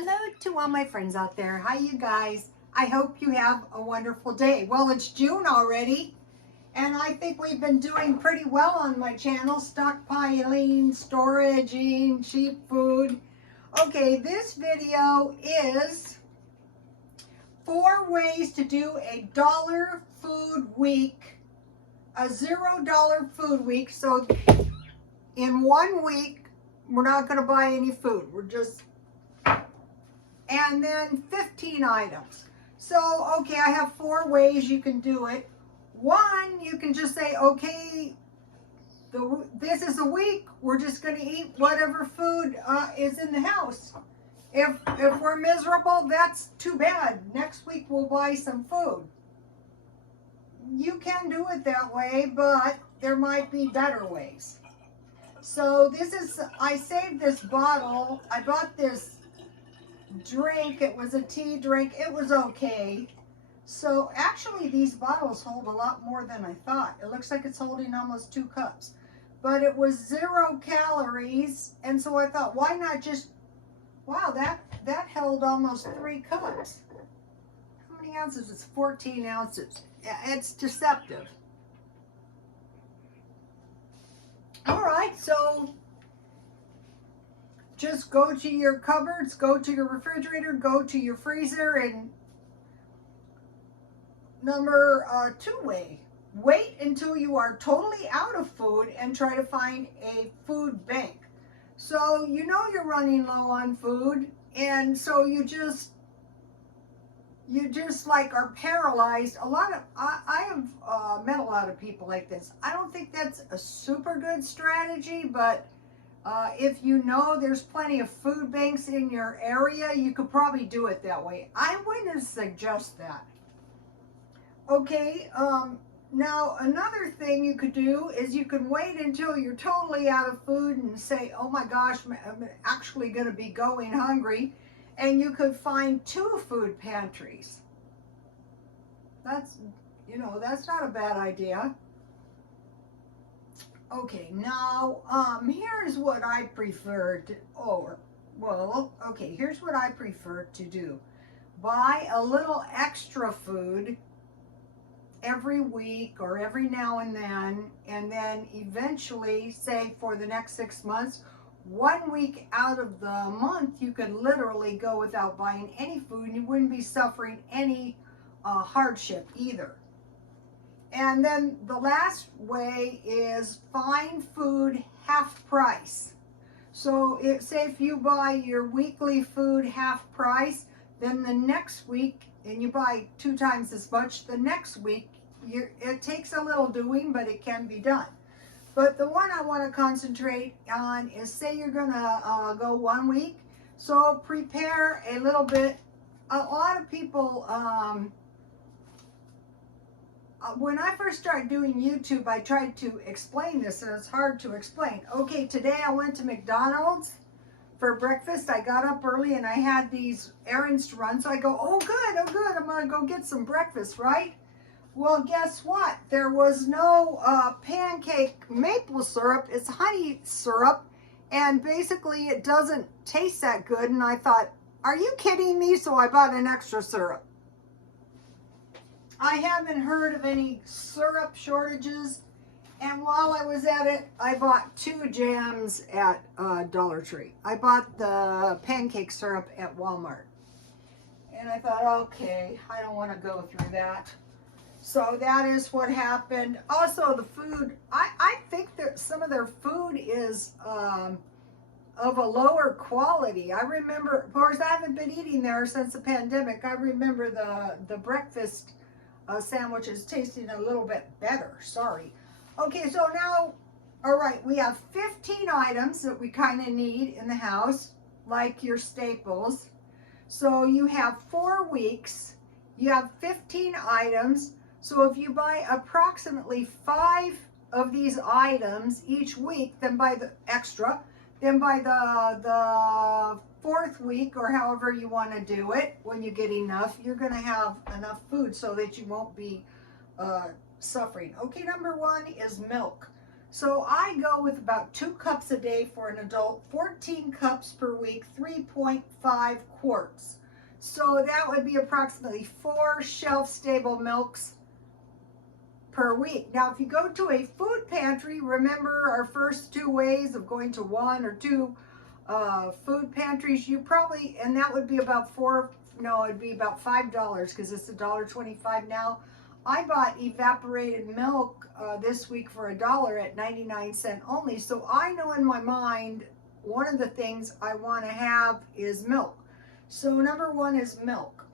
Hello to all my friends out there. Hi, you guys. I hope you have a wonderful day. Well, it's June already, and I think we've been doing pretty well on my channel. Stockpiling, storaging, cheap food. Okay, this video is 4 ways to do a dollar food week, a $0 food week. So in 1 week, we're not going to buy any food. And then 15 items. So, okay, I have 4 ways you can do it. One, you can just say, okay, this is a week. We're just going to eat whatever food is in the house. If we're miserable, that's too bad. Next week we'll buy some food. You can do it that way, but there might be better ways. So I saved this bottle. I bought this drink. It was a tea drink. It was okay. So actually these bottles hold a lot more than I thought. It looks like it's holding almost 2 cups, but it was 0 calories. And so I thought, why not just, wow, that held almost 3 cups. How many ounces? It's 14 ounces. It's deceptive. All right, so just go to your cupboards, go to your refrigerator, go to your freezer, and number 2 way, wait until you are totally out of food and try to find a food bank. So you know you're running low on food, and so you just like are paralyzed. I have met a lot of people like this. I don't think that's a super good strategy, but if you know there's plenty of food banks in your area, you could probably do it that way. I wouldn't suggest that. Okay, now another thing you could do is you can wait until you're totally out of food and say, oh my gosh, I'm actually going to be going hungry. And you could find 2 food pantries. That's not a bad idea. Okay, now here's what I prefer to, here's what I prefer to do. Buy a little extra food every week or every now and then eventually, say for the next 6 months, 1 week out of the month, you could literally go without buying any food, and you wouldn't be suffering any hardship either. And then the last way is find food half price. So say if you buy your weekly food half price, then the next week, and you buy 2 times as much, the next week, it takes a little doing, but it can be done. But the one I want to concentrate on is, say you're going to go 1 week. So prepare a little bit. A lot of people, when I first started doing YouTube, I tried to explain this, and it's hard to explain. Okay, today I went to McDonald's for breakfast. I got up early and I had these errands to run. So I go, oh good, I'm going to go get some breakfast, right? Well, guess what? There was no pancake maple syrup. It's honey syrup, and basically it doesn't taste that good. And I thought, are you kidding me? So I bought an extra syrup. I haven't heard of any syrup shortages, and while I was at it, I bought 2 jams at Dollar Tree. I bought the pancake syrup at Walmart, and I thought, okay, I don't want to go through that. So that is what happened. Also, the food, I think that some of their food is of a lower quality. I remember, of course, I haven't been eating there since the pandemic. I remember the breakfast sandwiches tasting a little bit better. Sorry. Okay, so now, all right, we have 15 items that we kind of need in the house, like your staples. So you have 4 weeks. You have 15 items. So if you buy approximately 5 of these items each week, then by the extra, then by the 4th week, or however you want to do it, when you get enough, you're going to have enough food so that you won't be suffering. Okay, number 1 is milk. So I go with about 2 cups a day for an adult, 14 cups per week, 3.5 quarts. So that would be approximately 4 shelf-stable milks per week. Now, if you go to a food pantry, remember our first 2 ways of going to 1 or 2 food pantries, you probably, and that would be about it'd be about $5 because it's $1.25 now. I bought evaporated milk this week for $1 at 99 cents only. So I know in my mind, one of the things I want to have is milk. So number 1 is milk.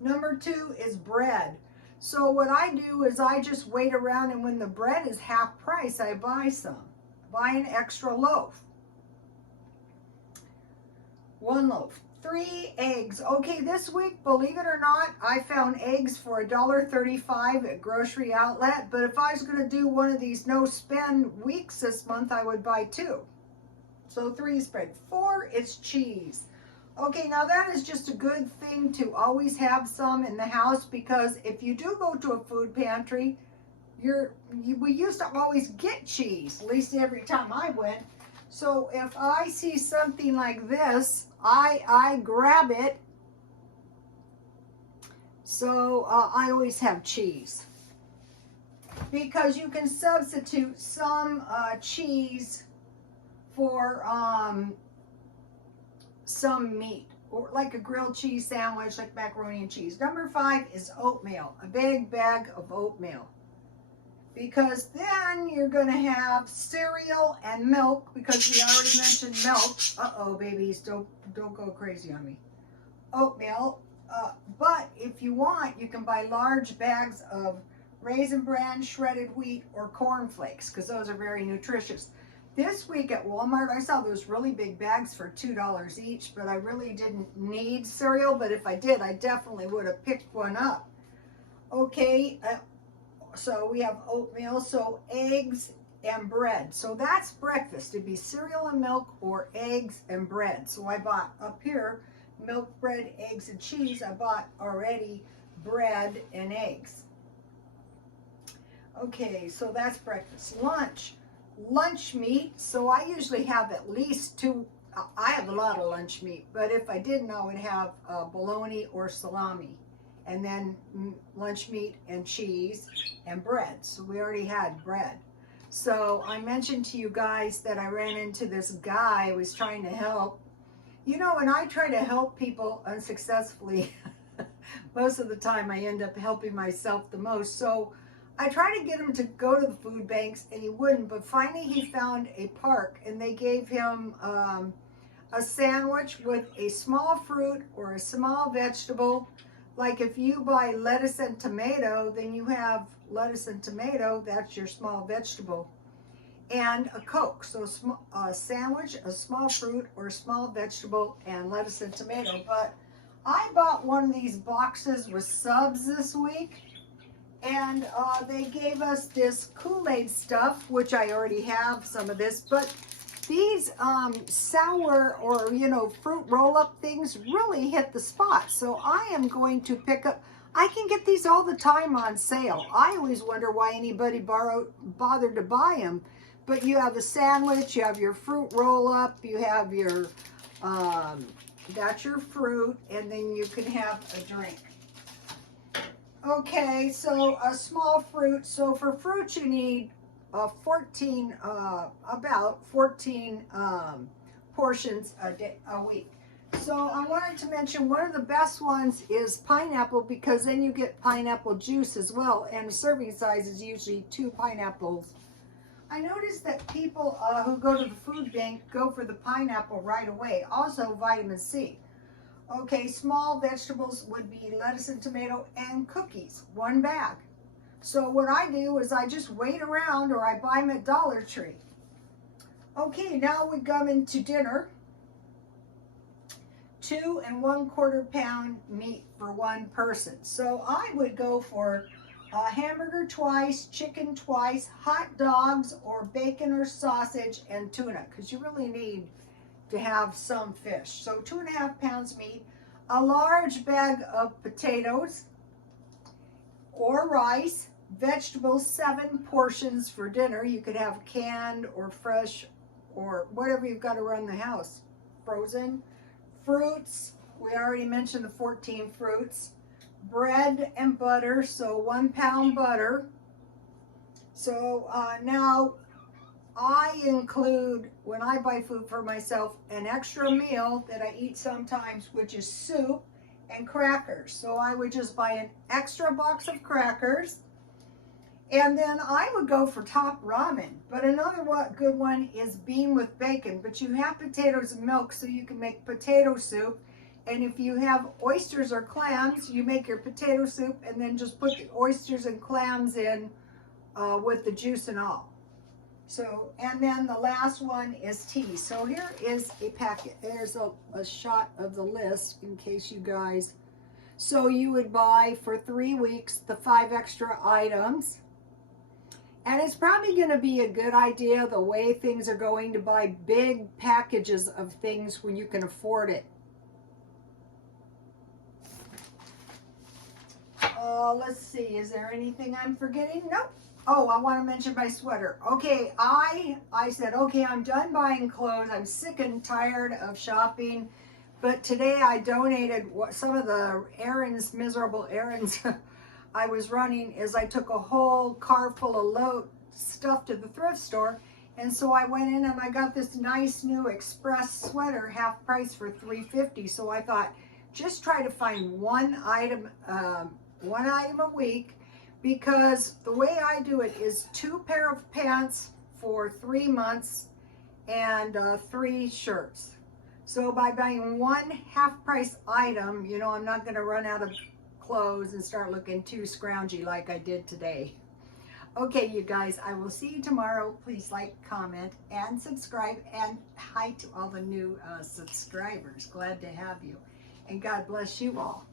Number 2 is bread. So what I do is I just wait around, and when the bread is half price, I buy some. Buy an extra loaf. 1 loaf. 3 eggs. Okay, this week, believe it or not, I found eggs for $1.35 at Grocery Outlet. But if I was going to do one of these no-spend weeks this month, I would buy 2. So 3 is bread. 4 is cheese. Okay, now that is just a good thing to always have some in the house, because if you do go to a food pantry, we used to always get cheese, at least every time I went. So if I see something like this, I grab it. So I always have cheese, because you can substitute some cheese for some meat, or like a grilled cheese sandwich, like macaroni and cheese. Number 5 is oatmeal, a big bag of oatmeal, because then you're going to have cereal and milk, because we already mentioned milk. Uh-oh, babies, don't go crazy on me. Oatmeal, but if you want, you can buy large bags of Raisin Bran, shredded wheat, or corn flakes, because those are very nutritious. This week at Walmart, I saw those really big bags for $2 each, but I really didn't need cereal. But if I did, I definitely would have picked one up. Okay, so we have oatmeal, so eggs and bread. So that's breakfast. It'd be cereal and milk, or eggs and bread. So I bought up here milk, bread, eggs, and cheese. I bought already bread and eggs. Okay, so that's breakfast. Lunch meat, so I usually have at least 2. I have a lot of lunch meat, but if I didn't, I would have bologna or salami, and then lunch meat and cheese and bread. So we already had bread. So I mentioned to you guys that I ran into this guy who was trying to help. You know, when I try to help people unsuccessfully, most of the time I end up helping myself the most. So I tried to get him to go to the food banks, and he wouldn't, but finally he found a park, and they gave him a sandwich with a small fruit or a small vegetable. Like if you buy lettuce and tomato, then you have lettuce and tomato, that's your small vegetable, and a Coke. So a sandwich, a small fruit, or a small vegetable, and lettuce and tomato. But I bought one of these boxes with subs this week, and they gave us this Kool-Aid stuff, which I already have some of this, but these sour or, fruit roll-up things really hit the spot. So I am going to pick up, I can get these all the time on sale. I always wonder why anybody bothered to buy them. But you have a sandwich, you have your fruit roll-up, you have your, that's your fruit, and then you can have a drink. Okay, so a small fruit. So for fruit, you need about 14 portions a week. So I wanted to mention one of the best ones is pineapple, because then you get pineapple juice as well, and the serving size is usually 2 pineapples. I noticed that people who go to the food bank go for the pineapple right away. Also vitamin C. Okay, small vegetables would be lettuce and tomato and cookies, 1 bag. So what I do is I just wait around, or I buy them at Dollar Tree. Okay, now we come into dinner. 2 1/4 pound meat for 1 person. So I would go for a hamburger twice, chicken twice, hot dogs, or bacon or sausage, and tuna, because you really need to have some fish. So 2.5 pounds meat, a large bag of potatoes or rice, Vegetables, 7 portions for dinner. You could have canned or fresh or whatever you've got around the house. Frozen. Fruits, we already mentioned the 14 fruits. Bread and butter, so 1 pound butter. So now I include, when I buy food for myself, an extra meal that I eat sometimes, which is soup and crackers. So I would just buy an extra box of crackers, and then I would go for top ramen. But another good one is bean with bacon, but you have potatoes and milk, so you can make potato soup. And if you have oysters or clams, you make your potato soup and then just put the oysters and clams in with the juice and all. So, and then the last one is tea. So here is a packet. There's a shot of the list in case you guys. So you would buy for 3 weeks the 5 extra items. And it's probably going to be a good idea, the way things are going, to buy big packages of things when you can afford it. Let's see, is there anything I'm forgetting? Nope. Oh, I want to mention my sweater. Okay, I said, okay, I'm done buying clothes. I'm sick and tired of shopping. But today I donated some of the errands, miserable errands I was running, is I took a whole car full of stuff to the thrift store. And so I went in and I got this nice new Express sweater, half price, for $3.50. So I thought, just try to find one item a week, because the way I do it is 2 pair of pants for 3 months and 3 shirts. So by buying one half price item, you know, I'm not going to run out of clothes and start looking too scroungy like I did today. Okay, you guys, I will see you tomorrow. Please like, comment, and subscribe. And hi to all the new subscribers. Glad to have you. And God bless you all.